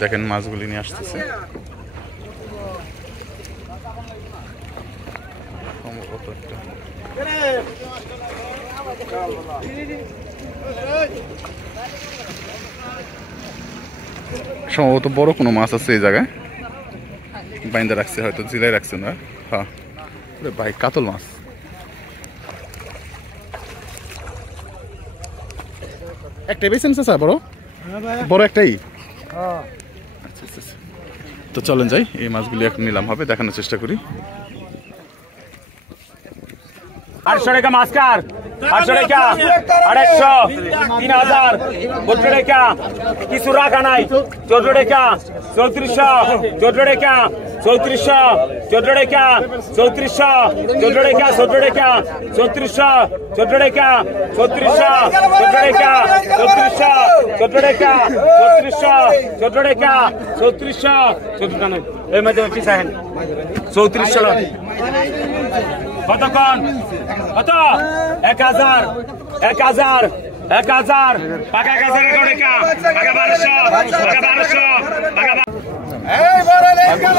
দেখেন মাছগুলি নিয়ে আসতেছে সম্ভবত বড় কোনো মাছ আছে এই জায়গায় বাইন্দা রাখছে হয়তো জিলাই রাখছে না হ্যাঁ ভাই কাতল মাছ একটাই বেছেন স্যার বড় বড় একটাই আচ্ছা আচ্ছা তো চলেন যাই এই মাছগুলি এখন নিলাম হবে দেখানোর চেষ্টা করি 800 টাকা মাছকার 800 টাকা 850 3000 12 টাকা কিছু রাখা নাই 14 টাকা 3400 14 টাকা 3400 14 টাকা 3400 14 টাকা 17 টাকা 3400 14 টাকা 3400 14 টাকা 3400 14 টাকা 3400 14 টাকা 3400 14 টাকা এই মধ্যে কি চাহেন 3400 কতক্ষণ কত 1000 1000 1000 পাকা 1000 টাকা পাকা 1200 পাকা 1200 পাকা এই বড় লে গেল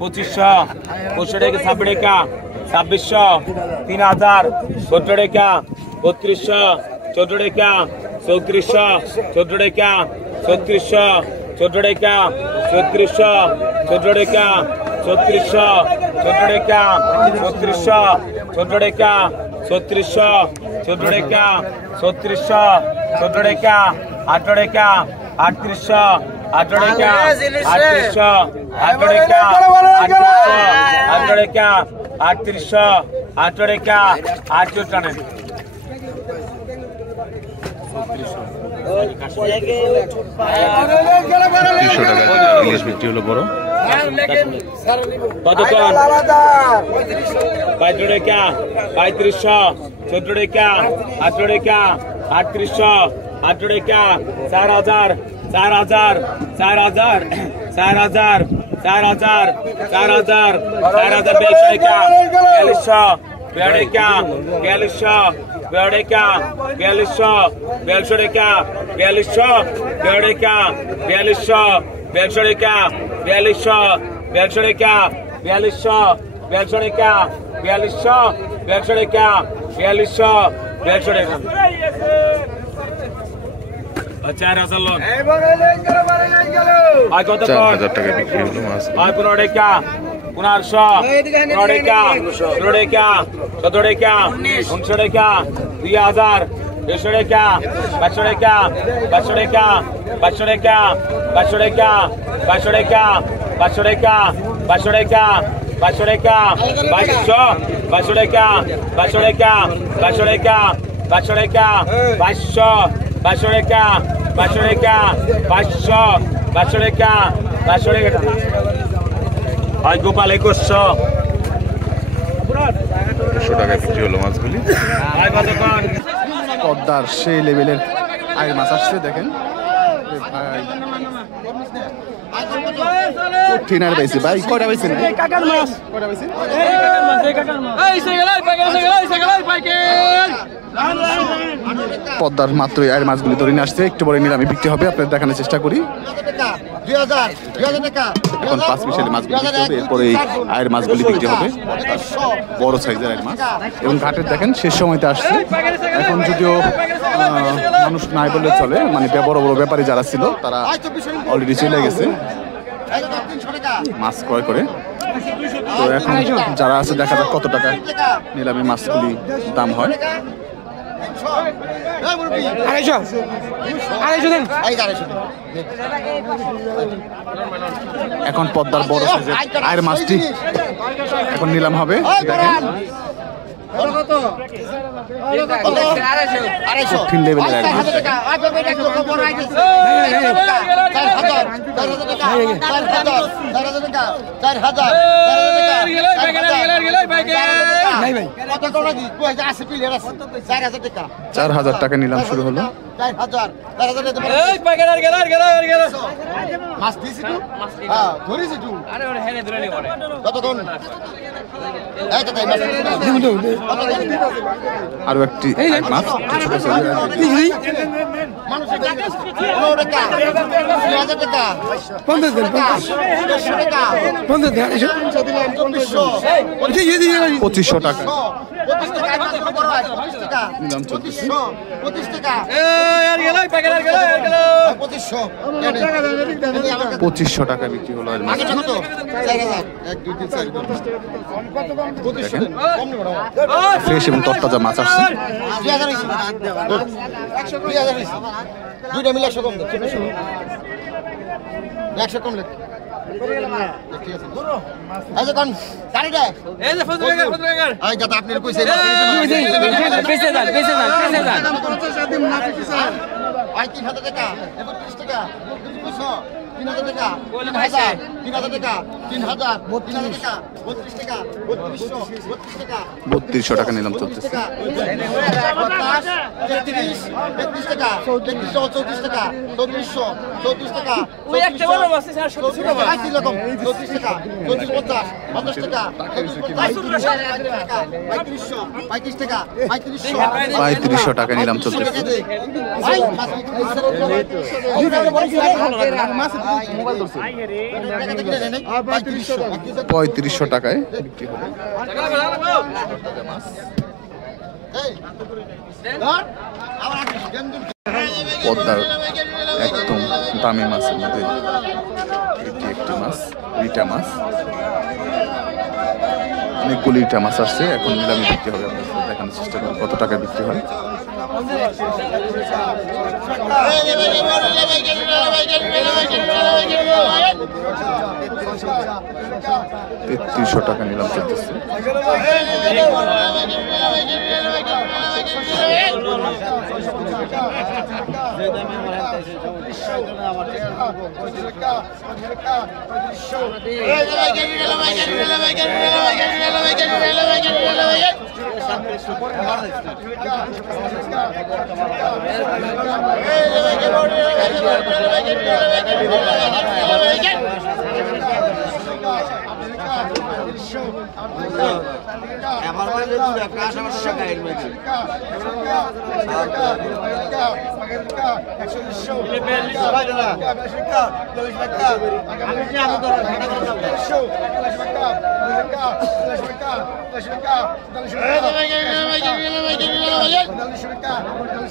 2500 25 টাকা 26 টাকা 2600 3000 17 টাকা 3200 14 টাকা 3400 14 টাকা 3600 14 টাকা 3600 14 টাকা 3600 14 টাকা 3600 14 টাকা 3600 14 টাকা 3600 14 টাকা 18 টাকা 3800 18 টাকা 3800 18 টাকা 18 টাকা 3800 18 টাকা 8 টাকা ইলিশ বিক্রি হলো বড় কতক্ষণ 35 টাকা 3500 14 টাকা 18 টাকা 3800 18 টাকা 4000 4000 4000 4000 4000 4000 4000 টাকা 4200 টাকা 4200 बेड़ेका 4200 बेलशोड़ेका 4200 बेड़ेका 4200 बेलशोड़ेका 4200 बेलशोड़ेका 4200 बेलशोड़ेका 4200 बेलशोड़ेका 4200 बेलशोड़ेका 4000 लोन आज कत 4000 টাকা বিক্রি হলো মাছ आज 15 টাকা 1500 টাকা 16 টাকা 17 টাকা 19 টাকা 2000 150 টাকা 500 টাকা 500 টাকা 500 টাকা 500 টাকা 500 টাকা 500 টাকা 500 টাকা 500 টাকা 500 টাকা 500 টাকা 500 টাকা 500 টাকা 500 500 টাকা 500 টাকা 500 500 টাকা 500 টাকা আজ গোপাল 2100 টাকায় বিক্রি হলো মাছগুলি আজ কতক্ষণ পদ্মার সেই লেভেলের আয়ের মাছ আসছে দেখেন ভাই কঠিন আর পাইছি ভাই কয়টা পাইছি না কাকার মাছ কয়টা পাইছি কাকার মাছ এই কাকার মাছ এই সেগলাই পাইকেন পদ্মার মাত্র আয়ের মাছগুলি ধরে নিয়ে আসছে একটু পরে নিলামে বিক্রি হবে আপনাদের দেখানোর চেষ্টা করি 2000 টাকা এখন 5 মিশালি মাছগুলি বিক্রি হবে এরপরে আয়ের মাছগুলি বিক্রি হবে বড় সাইজের আয়ের মাছ এবং ঘাটের দেখেন শেষ সময়তে আসছে এখন যদিও মানুষ নাই বললে চলে মানে বড় বড় ব্যাপারী যারা ছিল তারা অলরেডি চলে গেছে মাছ ক্রয় করে তো এখন যারা আছে দেখা যাক কত টাকা নিলামে মাছগুলি দাম হয় 250 এখন পদ্মার বড় সাইজের আয়ের মাছটি এখন নিলাম হবে দেখেন কঠিন লেভেলের আয়ের মাছ নাই ভাই। 4000 টাকা নিলাম শুরু হলো। আরো একটি মাছ ছোট সাইজের 2500 টাকা নিলাম 2500 টাকা বিক্রি হলো আর মাছ ফ্রেশ এবং তরতাজা মাছ আসছে। দুইটা মিলে 100 কম 100 কম লেখ আপনি কইছে 3000 টাকা 30 টাকা 3000 টাকা 3000 টাকা 3000 টাকা 32 টাকা 3200 টাকা নিলাম চলতেছে। 33 টাকা 34 টাকা 34 টাকা ওই একটা বড় মাছ স্যার 34 টাকা 34 টাকা 50 টাকা 35 টাকা 3500 টাকা নিলাম চলতেছে। 3500 টাকায় বিক্রি হলো। পদ্মার একদম দামি মাছের মধ্যে এটি একটি মাছ, রিটা মাছ। অনেকগুলি রিটা মাছ আসছে, এখন নিলামে বিক্রি হবে। আপনাদের দেখানোর চেষ্টা করুন কত টাকা বিক্রি হয়। 3300 টাকা নিলাম চলতেছে।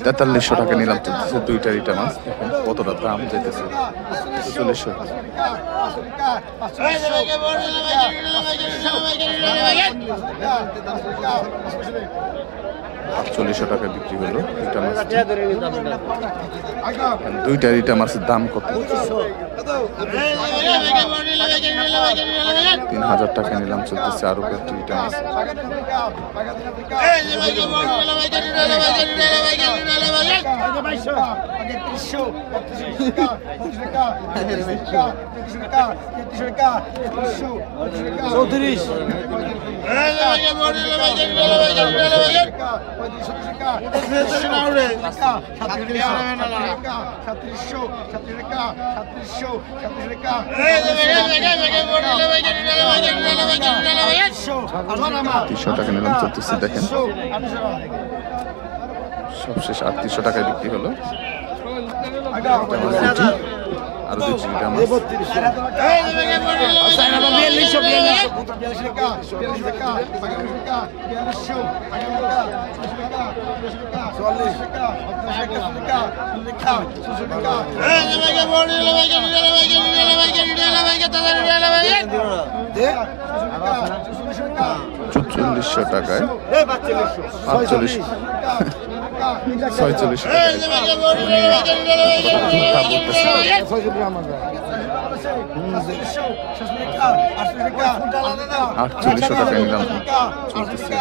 তেতাল্লিশশো টাকা নিলাম চলতেছে দুইটা রিটা মাছ। দেখেন কতটা দাম যেতেছে। 4000 4800 টাকা বিক্রি হলো রিটা মাছ। দুইটা রিটা মাছের দাম কত? 3000 টাকা নিলাম চলতেছে আরো একটি রিটা মাছ। 3800 টাকা নিলাম চলতেছে। দেখেন সবশেষ 3800 টাকায় বিক্রি হলো। আরো দুটি রিটা মাছ। 4400 টাকায় 4600 টাকা নিলাম চলতেছে।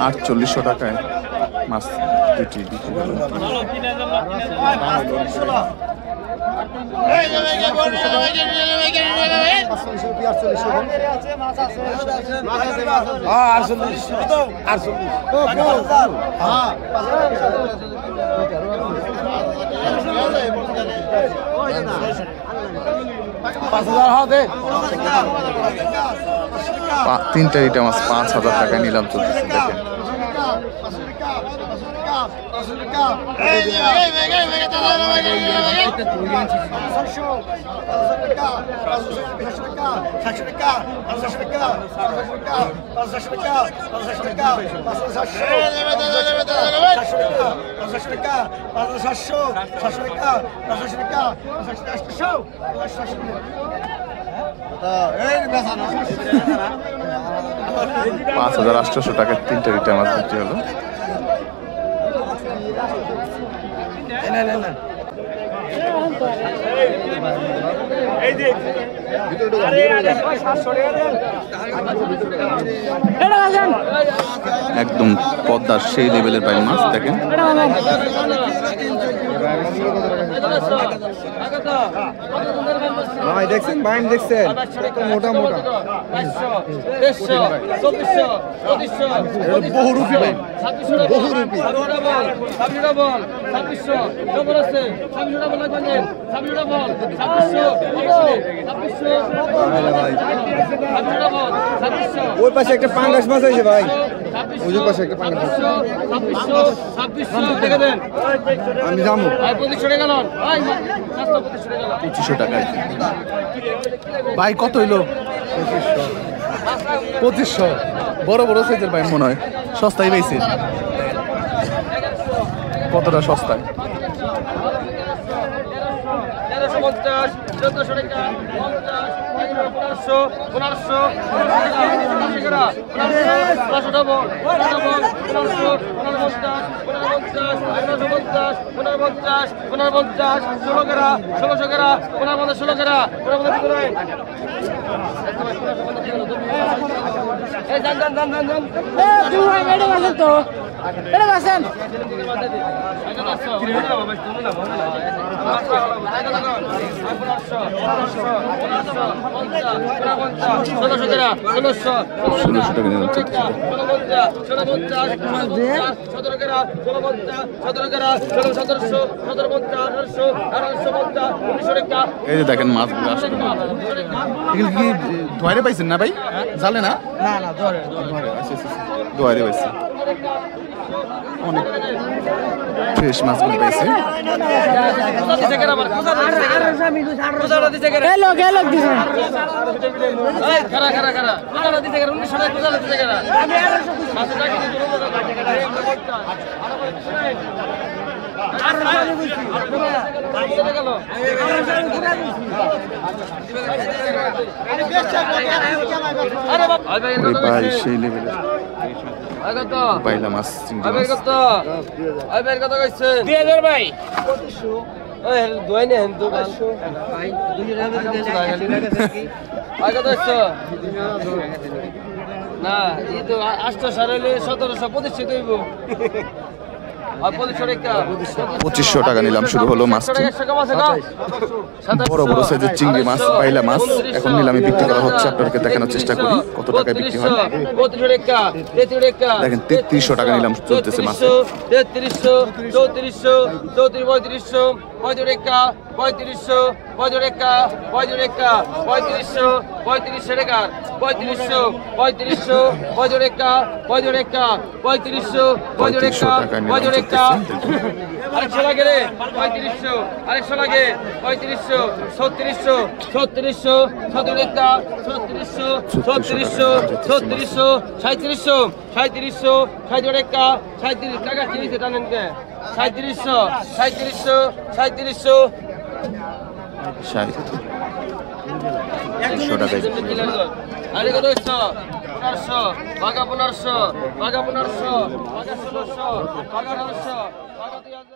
4800 টাকায় মাছ দুটি বিক্রি হলো। 3800 তিনটা ইটা মাছ 5,000 টাকায় নিলাম চলতেছে দেখেন। $5,800 টাকায় তিনটা ইটা মাছ বিক্রি হলো। একদম পদ্মার সেই লেভেলের বাইন মাছ দেখেন। ভাই দেখছেন বাইন দেখছেন মোটা মোটা বহুরূপী বাইন বহুরূপী ওই পাশে একটা পাঙ্গাস মাছ হয়েছে ভাই ওই পাশে একটা পাঙ্গাস মাছ আমি যাবো 2500 টাকায়। ভাই কত হইলো? 2500। বড় বড় সাইজের ভাই মনে হয় সস্তায় পাইছে। কতটা সস্তায়? 1600 টাকা নিলাম চলতেছে। এই যে দেখেন মাছগুলো আসলে এগুলো কি ধরে পাইছেন না ভাই? জালে না? না না ধরে ধরে পাইছে। অনেক ফ্রেশ মাছগুলো পাইছে। ভাই সেই লেভেলের পাইলা মাছ চিংড়ি মাছ। না এই তো 800 সালে 1700 প্রতিষ্ঠিত হইব। 2500 টাকা নিলাম শুরু হলো মাছটি। বড় বড় সাইজের চিংড়ি মাছ পাইলা মাছ এখন নিলামে বিক্রি করা হচ্ছে। আপনাদেরকে দেখানোর চেষ্টা করি কত টাকায় বিক্রি হয়। দেখেন 3300 টাকা নিলাম চলতেছে মাছ। 3300 3400 3400 3500 3500 3500 3500 3500 3500 টাকা 3500 3500 3500 3500 3500 3500 আরেকশো লাগে রে 3500 আরেকশো লাগে 3500 3600 3600 37 3600 3600 3600 3700 3700 টাকা 37 টাকা কিনেছে টানেন কে 3700 3700 3700 100 টাকায় আরে কত হচ্ছে 1500 ভাগা 1500 ভাগা 1500 ভাগা 1600 ভাগা 1800 ভাগা 2000